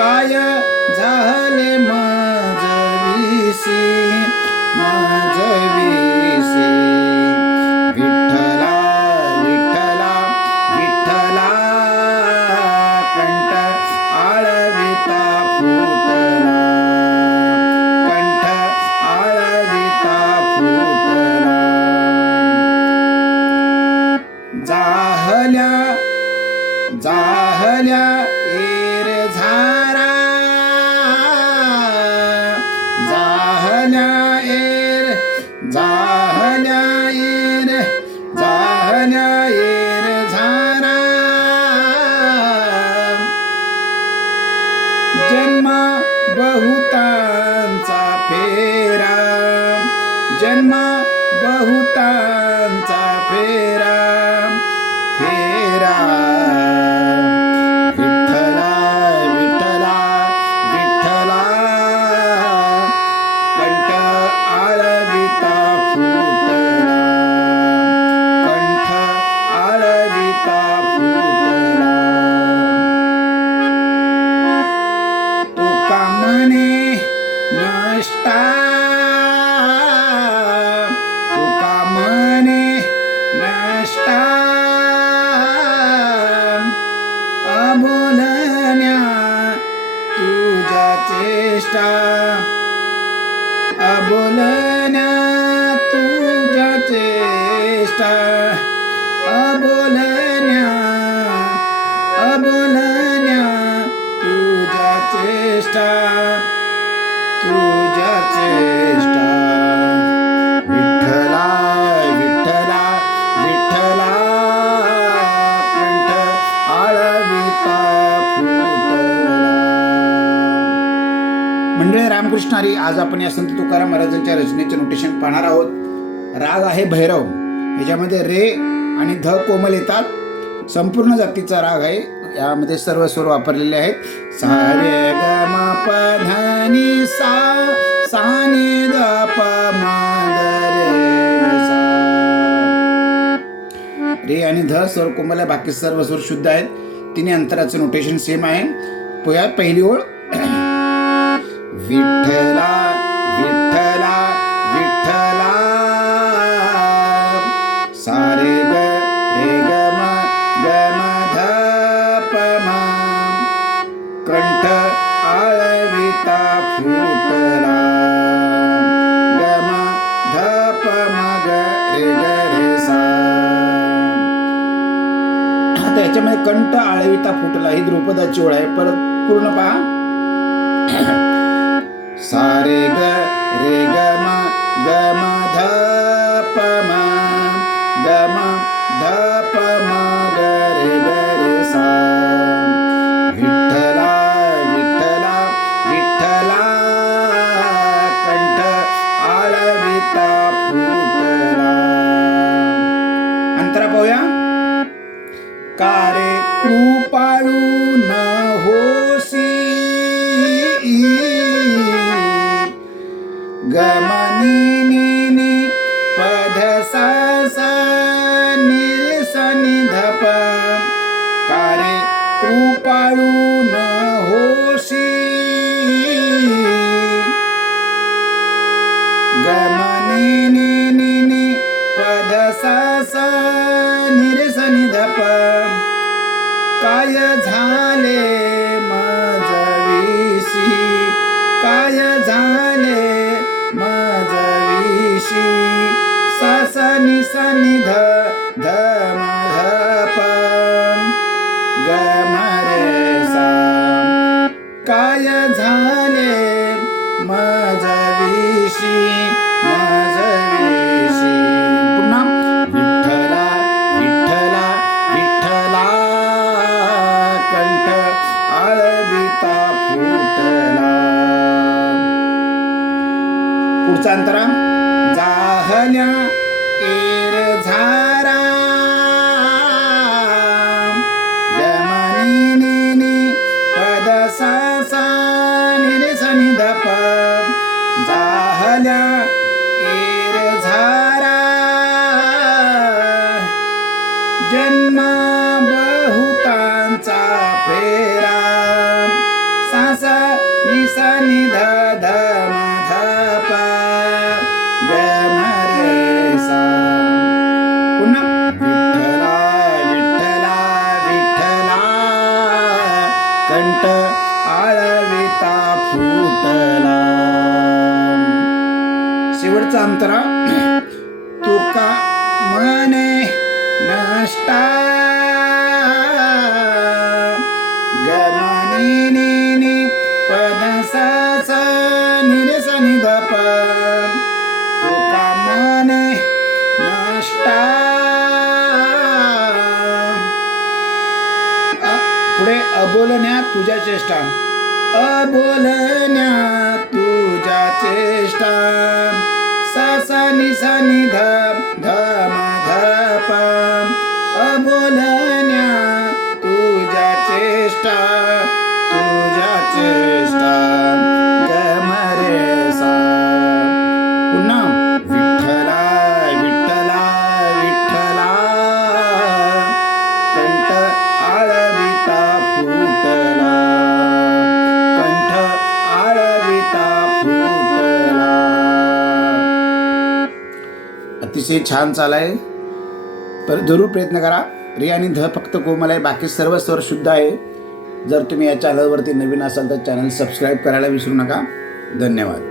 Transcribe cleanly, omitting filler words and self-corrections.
काय झाले माझविसी माझविसी विठ्ठला विठ्ठला विठ्ठला कंठ आळविता फुटला कंठ आळविता फुटला जाहल्या जाहल्या एर झारा जाहल्या एर जाहल्या एर जाहल्या एर झारा जन्मा बहुतांचा फेरा जन्मा बहुतांचा फेरा फेरा विठ्ठला विठ्ठला विठ्ठला कंठ आळविता फुटला कंठ आळविता फुटला तुका म्हणे नष्टा तुका म्हणे नष्टा अबोलण्या तुझ्या चेष्टा अबोलण्या तुझ्या चेष्टा अबोलण्या अबोलण्या तुझ्या चेष्टा तुझ्या चेष्टा विठ्ठला विठ्ठला विठ्ठला कंठ आळविता फुटला. मंडळी रामकृष्ण हरी. आज आपण या संत तुकाराम महाराजांच्या रचनेचे नोटेशन पाहणार आहोत. राग आहे भैरव. याच्यामध्ये रे आणि ध कोमल येतात. संपूर्ण जातीचा राग आहे. यामध्ये सर्व स्वर वापरलेले आहेत. सा रे ग म प ध नि सा सा नि ध प म ग रे सा. रे आणि ध स्वर कोमल आहे. बाकी सर्व स्वर शुद्ध आहेत. तिन्ही अंतराचं नोटेशन सेम आहे. पोया पहिली ओळ विठ्ठला विठ्ठला विठ्ठला सा रे ग म ध प म कंठ आळविता फुटला ग म ध प म ग रे सा. आता याच्यामध्ये कंठ आळविता फुटला ही द्रुपदाची ओळ आहे. परत पूर्ण पहा. सा रे ग म ध प म ग म ध प म ग रे सा. विठ्ठला विठ्ठला विठ्ठला कंठ आळविता फुटला. अंतरा पाहूया. का रे कृपाळू न होसी गमनी नि नि पध सा सा नि सा नि ध प. का रे कृपाळू न होशी गमनी नि नि नि पध सा सा नि सा नि ध प. काय झाले माझविसी काय झाले माझविसी सा सा नि ध ध म ध प ग म रे सा. काय झाले माझविसी माझविसी. पुन्हा विठ्ठला विठ्ठला विठ्ठला कंठ आळविता फुटला. पुढचा अंतरा. जाहल्या एर झारा गमनी नि नि पद सा सा नि सा नि ध प. जाहल्या एर झारा जन्मा बहुतांचा फेरा सा ध ध म ध प ग म रे सा. पुन्हा विठ्ठला विठ्ठला विठ्ठला कंठ आळविता फुटला. शेवटचा अंतरा तुका मने नष्टा गमनी नी नी पद सा सा नि रे सा नि ध प तुका मने नष्टा. पुढे अबोलण्या तुझ्या चेष्टा. अबोलण्या तुझ्या चेष्टा सा सा नि ध ध म ध प अबोलण्या तुझ्या चेष्टा तुझ्या चेष्टा ग म रे सा. पुन्हा विठ्ठला विठ्ठला विठ्ठला कंठ आळविता फुटला कंठ आळविता फुटला. अतिशय छान चालाय. तर जरूर प्रयत्न करा. रे आणि ध फक्त कोमल आहे, बाकी सर्व स्वर शुद्ध आहे. जर तुम्ही या चॅनलवरती नवीन असाल तर चॅनल सबस्क्राईब करायला विसरू नका. धन्यवाद.